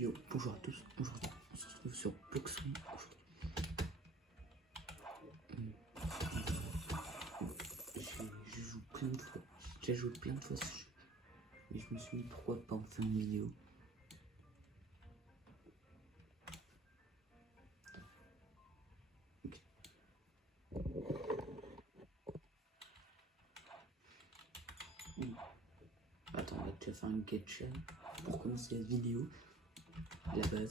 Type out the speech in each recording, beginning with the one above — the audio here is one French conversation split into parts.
Yo, bonjour à tous, aujourd'hui on se retrouve sur Bloxon. Je joue plein de fois, j'ai déjà joué plein de fois ce jeu, mais je me suis dit pourquoi pas en faire une vidéo. Okay. Attends, on va déjà faire un gacha pour commencer la vidéo, la base.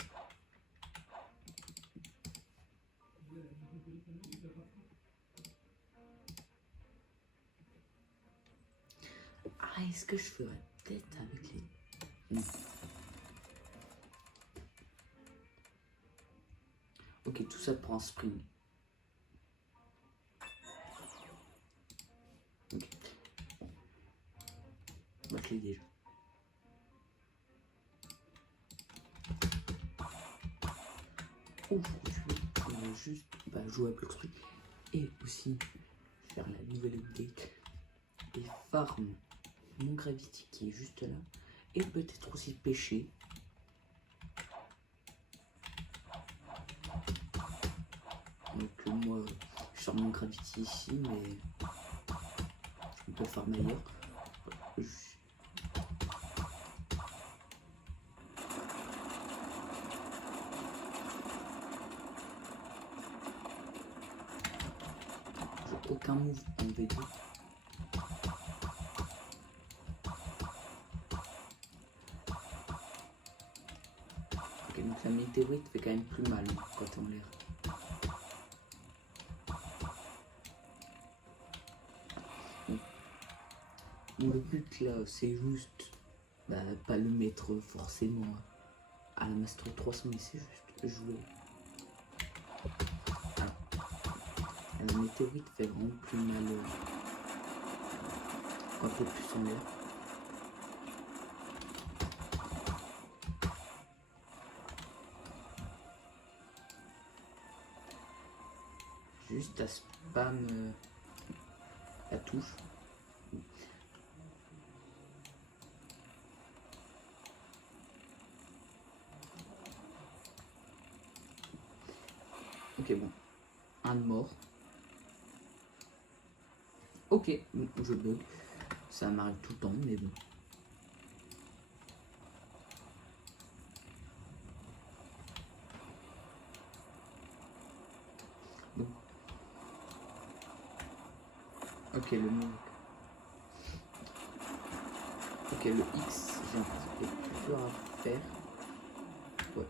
Ah, est-ce que je ferais peut-être avec les... Non. Ok, tout ça pour un spring. Ok. On va te les déjà. Aujourd'hui, on va juste jouer à Blox Spring et aussi faire la nouvelle update et farm mon Gravity qui est juste là et peut-être aussi pêcher. Donc moi je sors mon Gravity ici, mais je peux farm ailleurs. J'ai aucun move en V2. Ok, donc la météorite fait quand même plus mal quand t'es en l'air. Le but là c'est juste pas le mettre forcément à la Master 300, mais c'est juste jouer. La météorite fait vraiment plus mal quand t'es plus en l'air. Juste à spam la touche. Ok, bon. Un de mort. Ok, je bug. Ça m'arrive tout le temps, mais bon. Bon. Ok, le move. Ok, le X, j'ai l'impression qu'il est plus dur à faire. Ouais.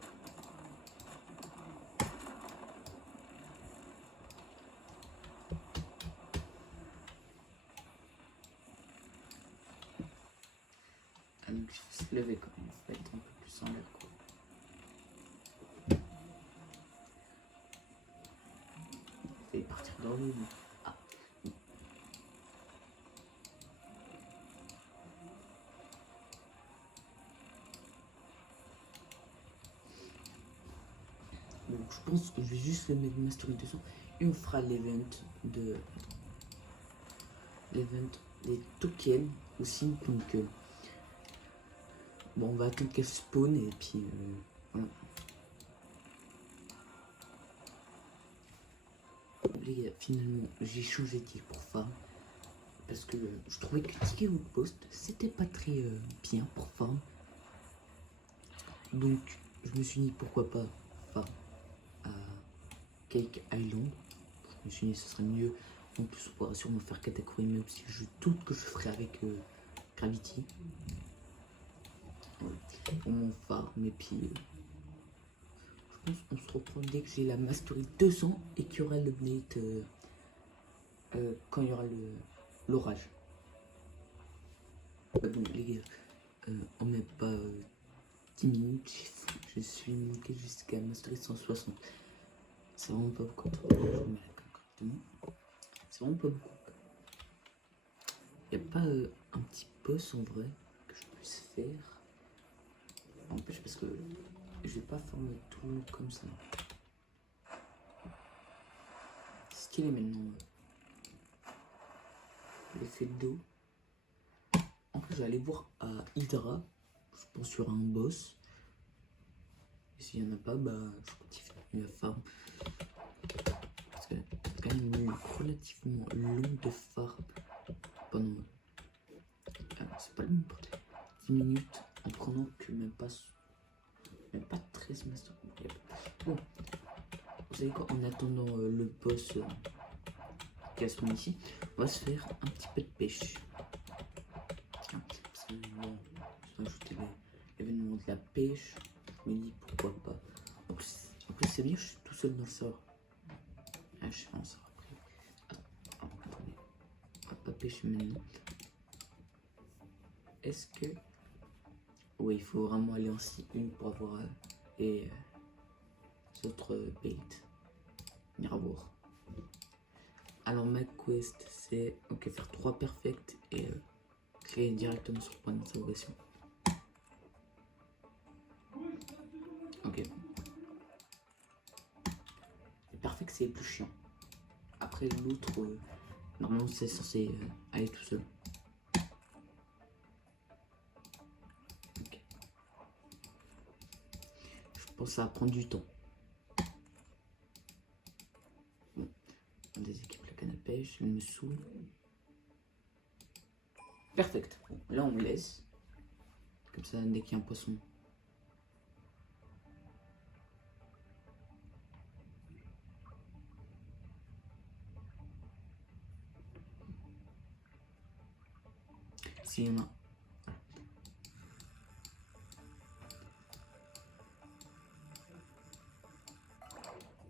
Ah, donc il faut se lever quand même, il faut être un peu plus en l'air, quoi. Il faut partir dans l'eau. Ah. Donc je pense que je vais juste le mettre Mastery 200 et on fera l'event de... L'event des tokens aussi, donc... Bon, on va attendre qu'elle spawn et puis... voilà. Les gars, finalement, j'ai changé de tir pour farm. Parce que je trouvais que ticket outpost, c'était pas très bien pour farm. Donc, je me suis dit pourquoi pas farm à Cake Island. Je me suis dit ce serait mieux. En plus, on pourra sûrement faire catégorie, mais aussi je doute que je ferai avec Gravity. Pour mon farm, et puis... je pense qu'on se reprend dès que j'ai la Mastery 200 et qu'il y aura l'update quand il y aura l'orage. Bon les gars, on met pas 10 minutes, je suis monté jusqu'à Mastery 160. C'est vraiment pas beaucoup. C'est vraiment pas beaucoup. Il n'y a pas un petit boss en vrai que je puisse faire. En plus parce que je vais pas former tout comme ça. Stylé maintenant. L'effet d'eau. En plus, j'allais voir à Hydra. Je pense qu'il y aura un boss. s'il n'y en a pas, bah je continue à farm. Parce que c'est quand même relativement long de farm pendant. C'est pas long pour 10 minutes en prenant que même pas 13 masters. Bon, vous savez quoi, en attendant le boss qui a spawn ici, on va se faire un petit peu de pêche. Parce que bon, je vais ajouter l'événement de la pêche. Je me dis pourquoi pas. En plus c'est bien, je suis tout seul dans le sort. Ah, je fais un sort après. Attendez. On va pas pêcher maintenant. Est-ce que. Oui, il faut vraiment aller en C1 pour avoir les autres baits. Venir à voir. Alors ma quest c'est faire 3 perfects et créer directement sur le point d'interrogation. Ok. Le perfect c'est le plus chiant. Après l'autre, normalement c'est censé aller tout seul. Okay. Je pense que ça va prendre du temps. Bon. On déséquipe la canne à pêche, elle me saoule. Perfect. Bon, là on laisse. Comme ça dès qu'il y a un poisson. S'il y en a.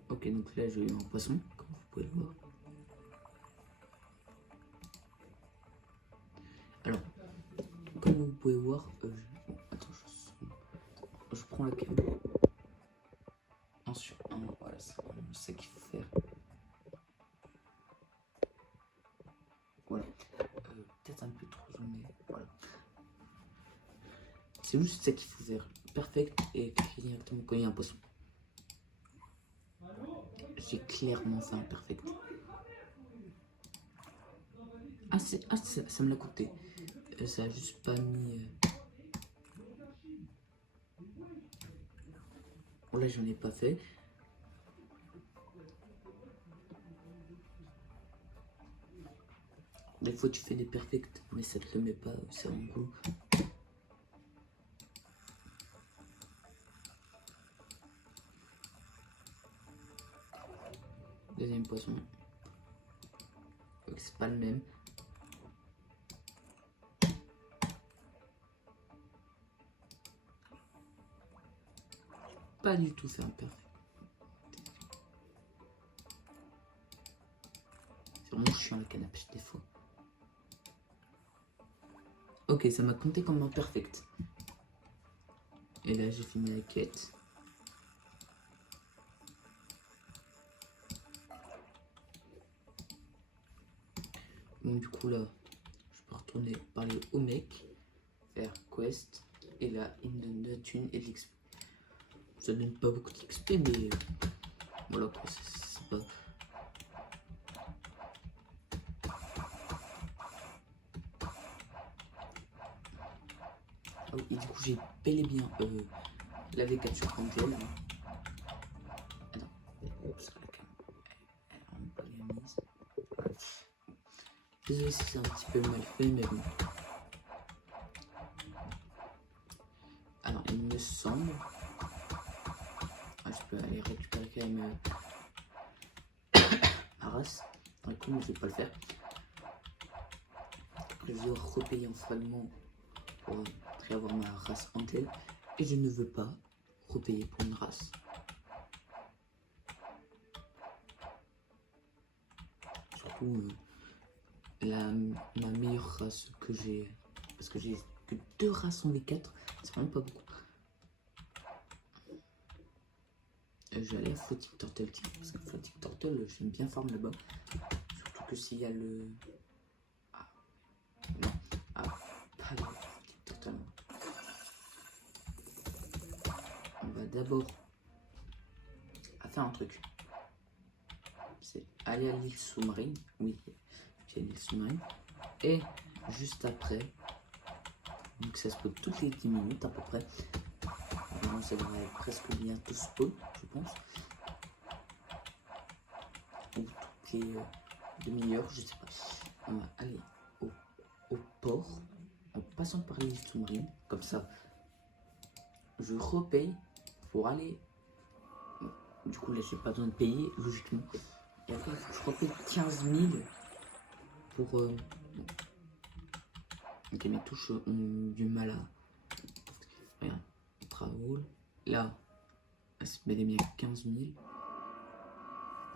Ok, donc là j'ai eu un poisson, comme vous pouvez le voir. Alors, comme vous pouvez voir, bon, attends, je prends la caméra. 1 sur 1, voilà, c'est vraiment ça qu'il faut faire. Voilà, peut-être un peu trop zoomé, voilà. C'est juste ça qu'il faut faire. Perfect et cliquer directement quand il y a un poisson. J'ai clairement fait un perfect. Ça me l'a coûté. Ça a juste pas mis. Bon, là j'en ai pas fait. Des fois tu fais des perfects, mais ça te le met pas, c'est en gros. Deuxième poisson. C'est pas le même. Pas du tout fait un perfect. C'est vraiment chiant la canne à pêche des fois. Ok, ça m'a compté comme un perfect. Et là j'ai fini la quête. Donc du coup là, je peux retourner parler au mec, faire quest, et là il me donne de la thune et de l'XP. Ça donne pas beaucoup d'XP, mais voilà quoi, c'est pas. Ah oui, et du coup j'ai bel et bien la V4 sur Antel. Attends, oups, la cam. Elle a un peu la mise. Désolé si c'est un petit peu mal fait, mais bon. Alors, il me semble. Ah, je peux aller récupérer quand même ma race. Dans le coup, mais je vais pas le faire. Après, je dois repayer en fragment pour avoir ma race Antel. Et je ne veux pas repayer pour une race. Surtout ma meilleure race que j'ai. Parce que j'ai que 2 races en V4. C'est vraiment pas beaucoup. Je vais aller à Floating Turtle, parce que Floating Turtle, j'aime bien farm là-bas. Surtout que s'il y a le. Ah, non, pas le Floating Turtle. On va d'abord faire un truc. C'est aller à l'île sous-marine. Oui, j'ai l'île sous-marine. Et juste après, donc ça se peut toutes les 10 minutes à peu près, Maintenant, ça devrait presque bientôt spawn, je pense. Ou toutes les demi-heures, je sais pas. On va aller au port en passant par les sous-marines. Comme ça, je repaye pour aller. Du coup, là, j'ai pas besoin de payer, logiquement. Et après, il faut que je repaye 15 000 pour. Ok, mes touches ont du mal à. Regarde, travaux. Là, elle se met bien 15 000.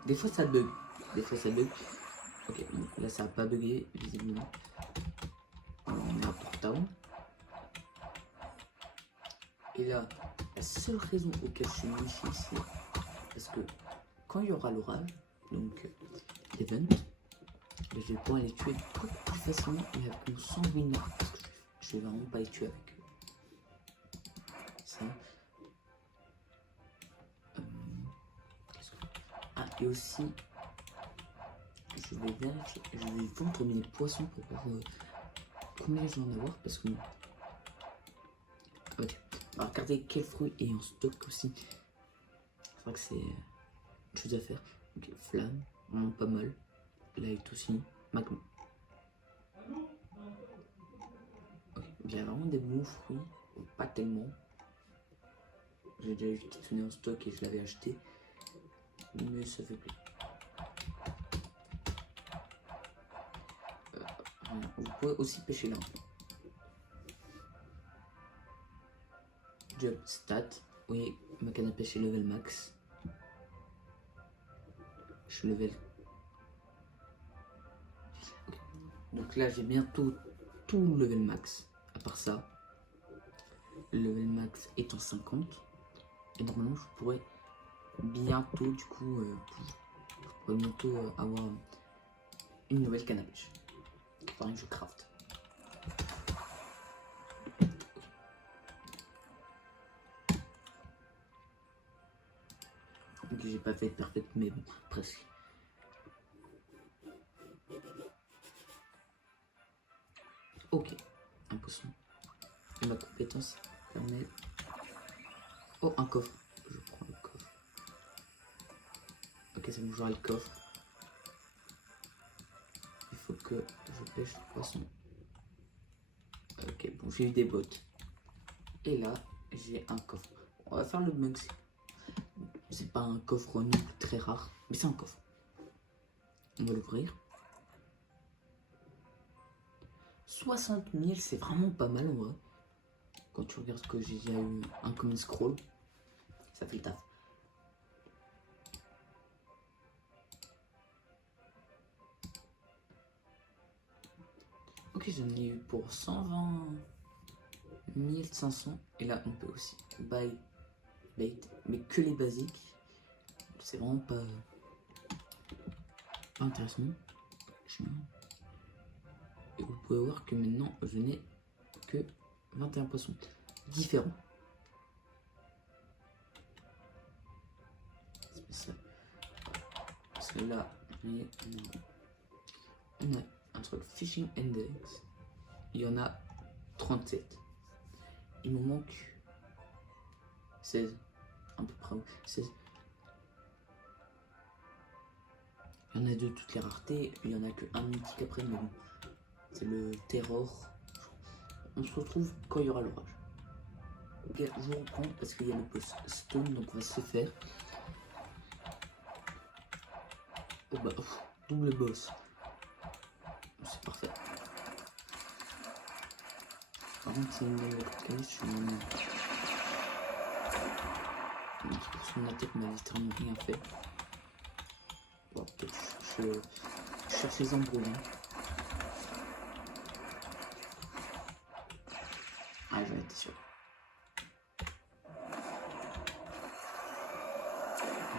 Des fois, ça bug. Ok, bon, là, ça a pas bugué, visiblement. On est à Portown. Et là, la seule raison auquel je suis venu ici, c'est parce que quand il y aura l'orage, donc l'event, je vais pouvoir les tuer beaucoup plus facilement et avec mon sanguinaire. Parce que je vais vraiment pas les tuer avec ça. Ah, et aussi, je vais vendre mes poissons pour voir combien je vais en avoir. Parce que. Ok. Alors, regardez quel fruit est en stock aussi. Je crois que c'est une chose à faire. Ok, flamme, vraiment pas mal. Light aussi, magma. Ok, il y a vraiment des bons fruits, pas tellement. J'ai déjà eu Kitsune en stock et je l'avais acheté, mais ça fait plaisir. Vous pouvez aussi pêcher là. Job stat, oui, ma canne à pêche est level max. Je suis level. Okay. Donc là, j'ai bientôt tout level max. À part ça, le level max est en 50. Et normalement, je pourrais bientôt, du coup, avoir une nouvelle canne à pêche. Enfin, je craft. Donc j'ai pas fait parfait, mais bon, presque. Ok, un poisson. Et ma compétence permet. Oh, un coffre. Je prends le coffre. Ok, c'est bon, j'aurai le coffre. Il faut que je pêche le poisson. Ok, bon, j'ai eu des bottes. Et là, j'ai un coffre. On va faire le mug. C'est pas un coffre non plus très rare, mais c'est un coffre. On va l'ouvrir. 60 000, c'est vraiment pas mal en vrai. Quand tu regardes que j'ai déjà eu un common scroll, ça fait le taf. Ok, j'en ai eu pour 120 500. Et là, on peut aussi buy bait, mais que les basiques. C'est vraiment pas intéressant. Et vous pouvez voir que maintenant, je n'ai que 21 poissons différents. C'est parce que là, on a un truc Fishing Index. Il y en a 37. Il me manque 16. À peu près 16. Il y en a de toutes les raretés. Il y en a que un mythique après, mais bon. C'est le Terror. On se retrouve quand il y aura l'orage. Ok, je vous reprends parce qu'il y a le boss Stone, donc on va se faire. Oh bah, double boss. C'est parfait. Par contre, c'est une nouvelle case, je suis en. Son attaque m'a littéralement rien fait. Bon, peut-être je cherche les embrouilles. Ah, j'en étais sûr.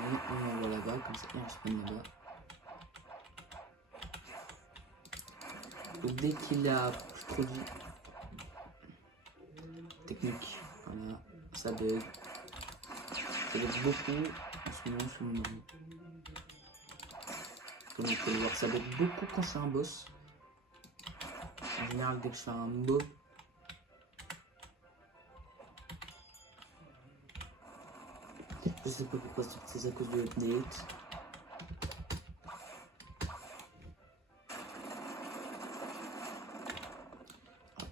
On envoie là-bas, comme ça, on se prend là-bas. Donc dès qu'il a produit technique, voilà, ça bug. Ça bug beaucoup en ce moment sur mon ordi. Comme vous pouvez le voir, ça bug beaucoup quand je fais un boss. En général, dès que je fais un mob, Je sais pas pourquoi c'est à cause de l'update.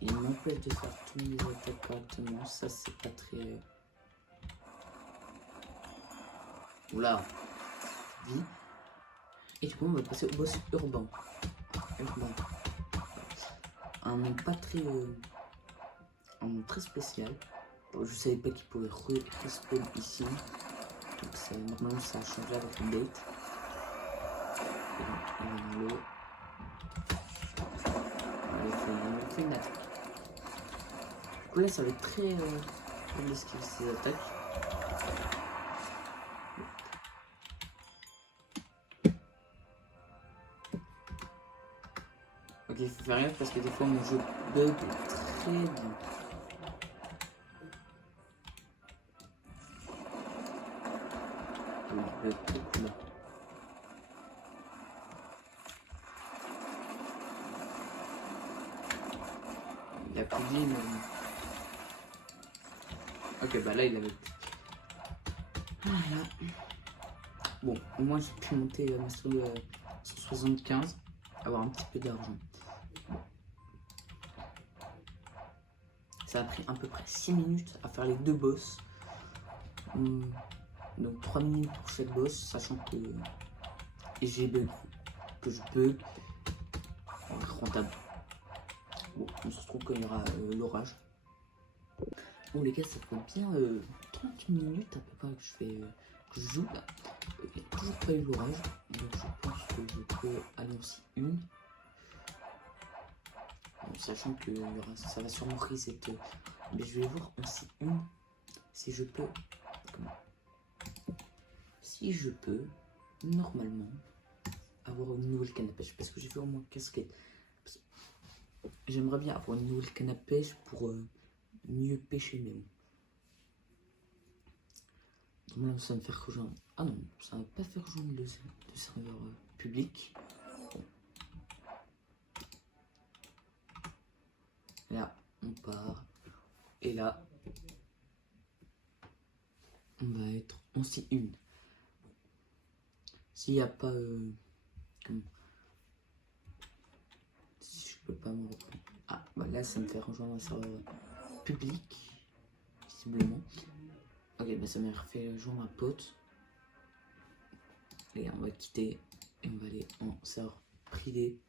Il m'empêche de faire tous mes attaques correctement, ça c'est pas très... Oula, vie. Et du coup on va passer au boss urbain. Un nom pas très... un nom très spécial. Je savais pas qu'il pouvait respawn ici. Donc ça, normalement ça a changé avec l'update. Et donc il va dans l'eau. On fait une attaque. Du coup là ça va être très pour esquiver ces attaques. Ok, il faut faire rien parce que des fois mon jeu bug très bien. Il bug beaucoup là. Il a plus de vie, mais... Ok, bah là il avait... Voilà. Bon, au moins j'ai pu monter Mastery 175, avoir un petit peu d'argent. Ça a pris à peu près 6 minutes à faire les deux boss. Donc 3 minutes pour chaque boss, sachant que j'ai bug, que je bug, rentable. Bon, on se retrouve quand il y aura l'orage. Bon les gars, ça fait bien 30 minutes à peu près que je fais que je joue. Il n'y a toujours pas eu l'orage, donc je pense que je peux aller aussi une. Bon, sachant que ça va sûrement reset. Mais je vais voir aussi une si je peux. Si je peux, normalement, avoir une nouvelle canne à pêche. Parce que j'ai fait au moins casquette. J'aimerais bien avoir une nouvelle canne à pêche pour mieux pêcher, mais bon. Normalement, ça va me faire rejoindre. Ah non, ça va pas faire rejoindre le serveur public. Bon. Là, on part. Et là, on va être en C1. S'il n'y a pas... si je peux pas me reprendre. Ah, bah là, ça me fait rejoindre un serveur public, visiblement. Ok, bah ça m'a refait rejoindre un pote. Et on va quitter et on va aller en serveur privé.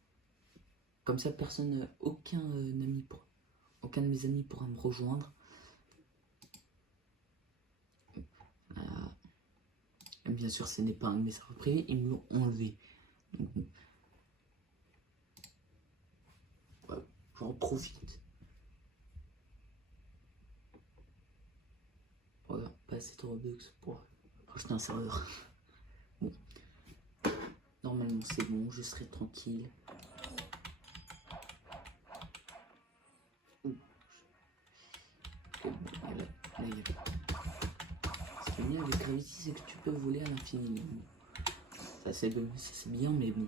Comme ça, personne, aucun de mes amis pourra me rejoindre. Bien sûr, ce n'est pas un de mes serveurs privés, ils me l'ont enlevé. Donc, ouais, j'en profite. Voilà, pas assez de Robux pour acheter un serveur. Bon, normalement c'est bon, je serai tranquille. Okay, bon, là, il y a... Ce qui est bien avec Gravity, c'est que tu peux voler à l'infini. Ça c'est bien, mais bon.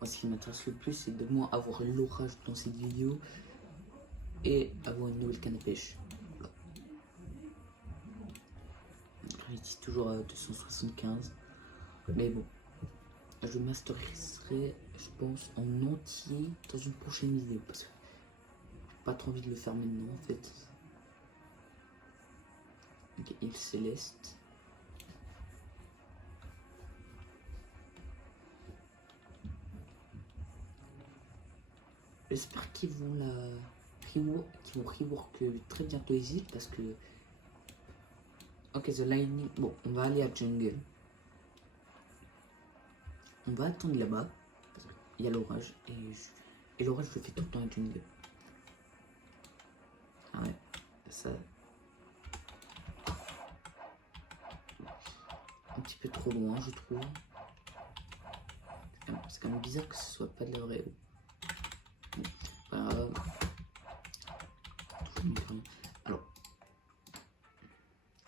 Moi, ce qui m'intéresse le plus, c'est de moi avoir l'orage dans cette vidéo et avoir une nouvelle canne à pêche. Voilà. Gravity toujours à 275. Mais bon, je masteriserai, je pense, en entier dans une prochaine vidéo. Parce que j'ai pas trop envie de le faire maintenant, en fait. Ok, île céleste. J'espère qu'ils vont rework très bientôt les îles parce que... Ok, The Lightning... Bon, on va aller à Jungle. On va attendre là-bas. Il y a l'orage. Et l'orage, je le fais tout le temps à Jungle. Ah ouais, ça... Un petit peu trop loin, je trouve. C'est quand même bizarre que ce soit pas de la vraie eau. Alors,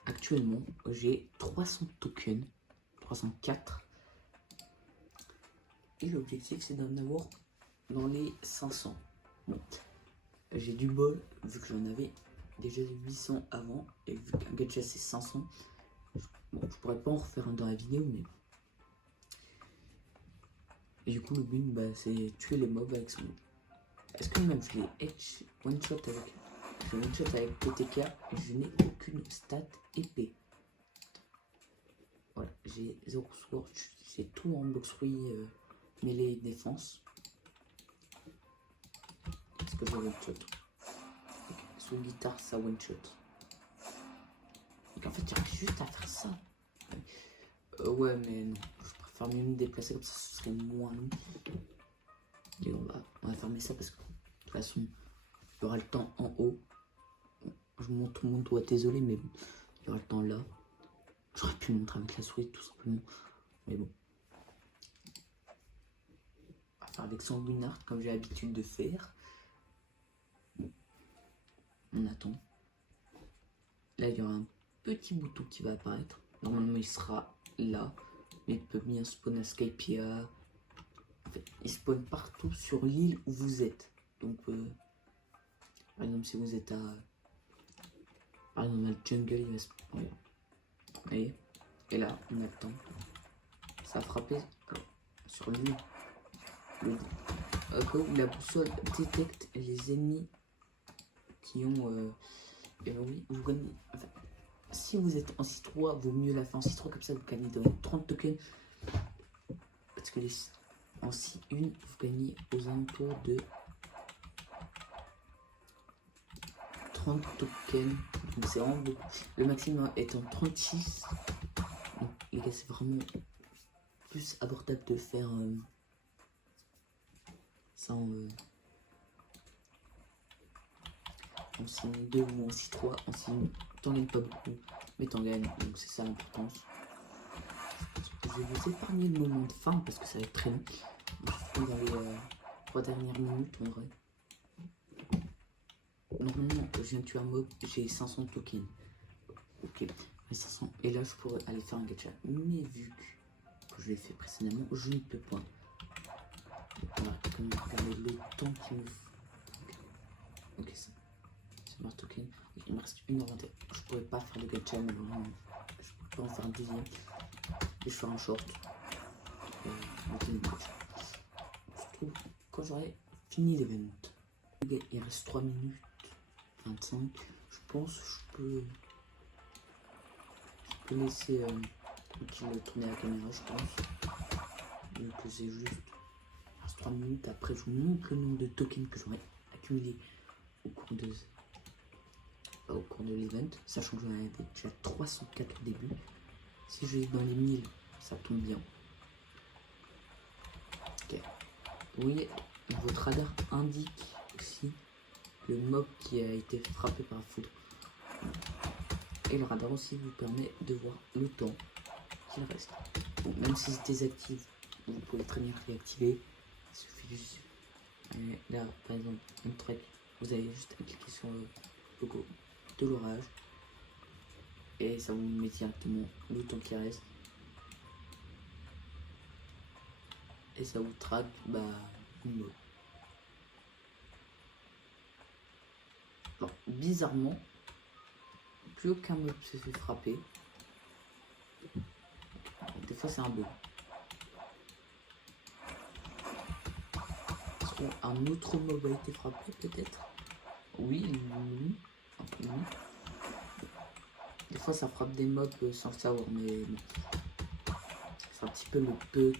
actuellement, j'ai 300 tokens, 304. Et l'objectif, c'est d'en avoir dans les 500. Bon, j'ai du bol, vu que j'en avais déjà 800 avant, et vu qu'un gacha c'est 500, bon, je pourrais pas en refaire un dans la vidéo, mais... Et du coup, le but, bah, c'est tuer les mobs avec son... Est-ce que même je l'ai one-shot avec... Je one-shot avec PTK, et je n'ai aucune stat épée. Voilà, j'ai 0 score, j'ai tout en bloc mêlée et défense. Est-ce que j'ai one-shot? Sous guitare, ça one-shot. Donc en fait, j'arrive juste à faire ça. Ouais, mais non, je préfère mieux me déplacer comme ça, ce serait moins long. Et on va fermer ça parce que de toute façon, il y aura le temps en haut. Je vous montre mon doigt, désolé, mais bon, il y aura le temps là. J'aurais pu le montrer avec la souris tout simplement, mais bon. On va faire avec Sanguinard comme j'ai l'habitude de faire. On attend. Là, il y aura un petit bouton qui va apparaître. Normalement, il sera là. Mais il peut bien spawn à Skypiea. En fait, il spawn partout sur l'île où vous êtes. Donc, par exemple, si vous êtes à... Par exemple, dans le jungle, il va se... Voilà. Vous voyez? Et là, on attend. Ça a frappé sur l'île. La boussole détecte les ennemis qui ont... oui, vous gagnez... Enfin, si vous êtes en 6-3, vaut mieux la faire en 6-3, comme ça vous gagnez dans 30 tokens. Parce que en 6-1, vous gagnez aux alentours de 30 tokens. Donc c'est vraiment beaucoup. Le maximum étant 36. Donc les gars, c'est vraiment plus abordable de faire ça en 6-2 ou en 6-3. En 6-1, t'en gagnes pas beaucoup, mais t'en gagnes. Donc c'est ça l'importance. Je vais vous épargner le moment de fin parce que ça va être très long. Dans les 3 dernières minutes, en vrai. Normalement, je viens de tuer un mob, j'ai 500 tokens. Ok, 500. Et là, je pourrais aller faire un gacha. Mais vu que je l'ai fait précédemment, je ne peux pas. Voilà, comme regarder le temps qu'il me faut. Ok, ça. C'est ma token. Okay, il me reste 1h21. Je pourrais pas faire le gacha, mais vraiment, je pourrais pas en faire un deuxième. Et je ferai un short. Je trouve quand j'aurai fini l'événement. Il reste 3 minutes 25. Je pense que je peux laisser tourner la caméra, je pense. Donc c'est juste 3 minutes. Après, je vous montre le nombre de tokens que j'aurai accumulé au cours de l'event, sachant que j'en avais déjà 304 au début. Si je vais dans les 1000, ça tombe bien. Ok. Vous voyez, votre radar indique aussi le mob qui a été frappé par la foudre. Et le radar aussi vous permet de voir le temps qu'il reste. Bon, même si c'est désactivé, vous pouvez très bien réactiver. Il suffit juste. Là, par exemple, un trek, vous allez juste cliquer sur le logo de l'orage. Et ça vous met directement le temps qui reste. Et ça vous traque une mob. Alors, bizarrement, plus aucun mob se fait frapper. Des fois, c'est un bug. Est-ce qu'un autre mob a été frappé, peut-être? Oui, oui. Des fois, ça frappe des mobs sans le savoir, mais bon. C'est un petit peu le bug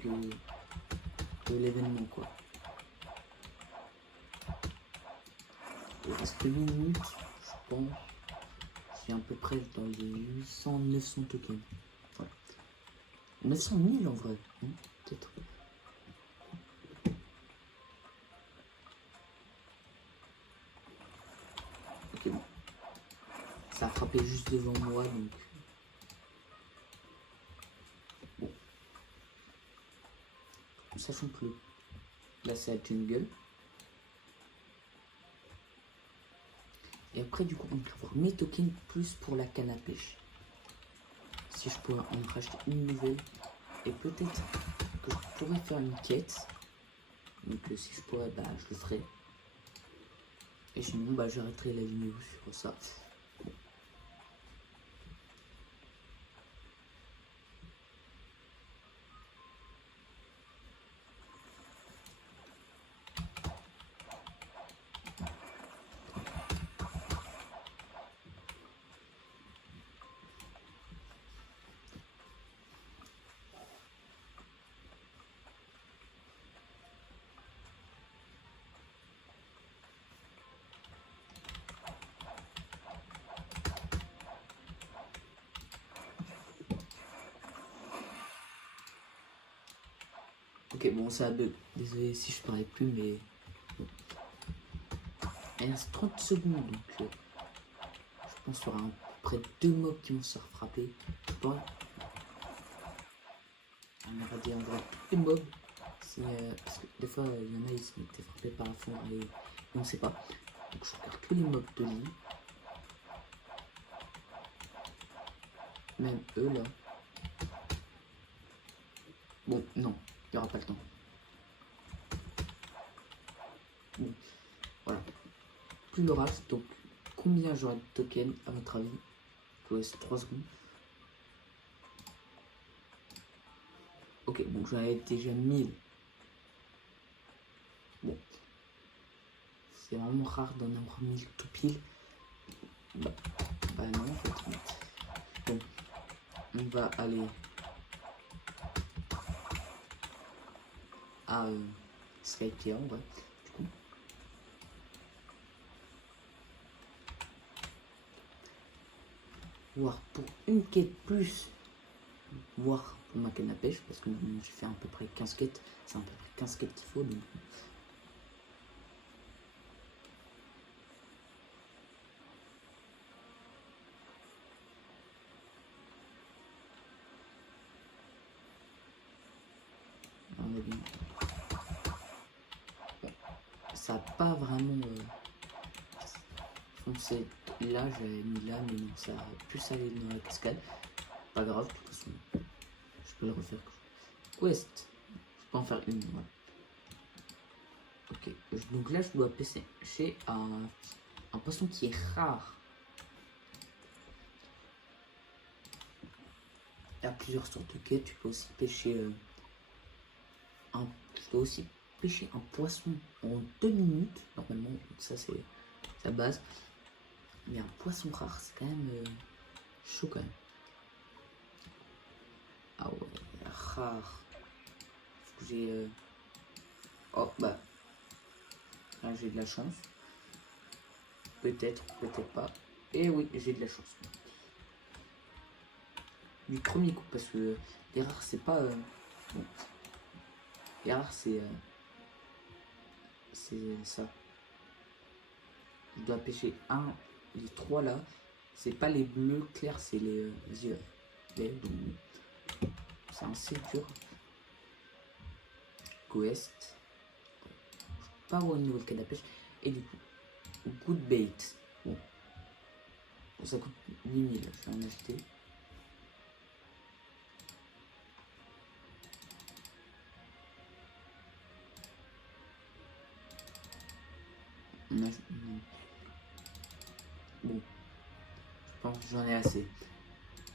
de l'événement, quoi. Il reste 8 minutes, je pense. J'ai à peu près dans les 800-900 tokens. Voilà. 900 000 en vrai, hein, peut-être. Ok, bon. Ça a frappé juste devant moi, donc... Bon. Sachant que là, c'est la jungle. Et après, du coup, on va avoir mes tokens plus pour la canne à pêche. Si je pourrais en racheter une nouvelle. Et peut-être que je pourrais faire une quête. Donc si je pourrais, je le ferai. Et sinon, j'arrêterai la vidéo sur ça. Ok, bon, ça bug. Désolé si je parlais plus, mais... Bon. Il reste 30 secondes, donc... je pense qu'il y aura à peu près 2 mobs qui vont se faire frapper. Bon. On va dire tous les mobs. Parce que des fois, il y en a, ils se mettaient frappés par la fond et on ne sait pas. Donc je regarde tous les mobs de l'île. Même eux, là. Bon, non, il n'y aura pas le temps. Bon, voilà. Plus l'orage, donc combien j'aurai de tokens à votre avis? Je vous laisse 3 secondes. Ok, donc j'en avais déjà 1000. Bon. C'est vraiment rare d'en avoir 1000 tout pile. Bah non, en fait. Bon, on va aller à Skypiea, en vrai. Du coup. Voir pour une quête plus. Voir pour ma canne à pêche, parce que j'ai fait à peu près 15 quêtes. C'est à peu près 15 quêtes qu'il faut. Donc. Ça n'a pas vraiment foncé là, j'avais mis là, mais non, ça a plus allé dans la cascade. Pas grave, de toute façon, je peux le refaire. Quest, je peux en faire une, ouais. Ok, donc là je dois pêcher un poisson qui est rare. Il y a plusieurs sortes de quêtes, tu peux aussi pêcher je dois aussi pêcher un poisson en 2 minutes, normalement, donc ça c'est la base. Mais un poisson rare, c'est quand même chaud quand même. Ah ouais, rare. Faut que j'ai... Oh bah, là j'ai de la chance. Peut-être, peut-être pas. Et oui, j'ai de la chance. Du premier coup, parce que les rares c'est pas... Bon. Les rares c'est ça. Je dois pêcher les 3 là. C'est pas les bleus clairs, c'est les violets. C'est assez dur. Quest. Pas avoir une nouvelle canne à pêche. Et du coup, good bait. Bon. Ça coûte 8000, je vais en acheter. Bon, je pense que j'en ai assez.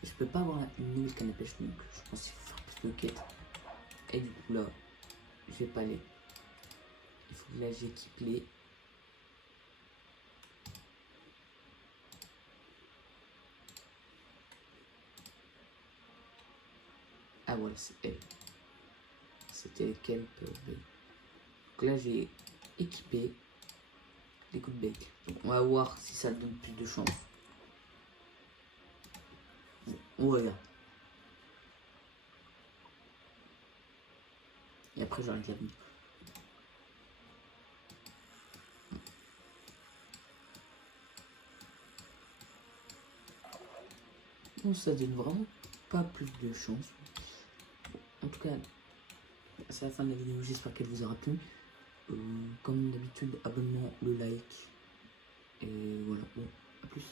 Je peux pas avoir une nouvelle canne à pêche, donc je pense qu'il faut faire plus de quêtes. Et du coup là, j'ai pas les. Il faut que là j'équipe les. Ah voilà, c'est elle. C'était quel donc là j'ai équipé les coups de bec. Donc on va voir si ça donne plus de chance. Bon, on regarde. Et après j'arrête la vidéo. Bon, ça donne vraiment pas plus de chance. En tout cas, c'est la fin de la vidéo. J'espère qu'elle vous aura plu. Comme d'habitude, abonnement, le like. Et voilà, bon, à plus.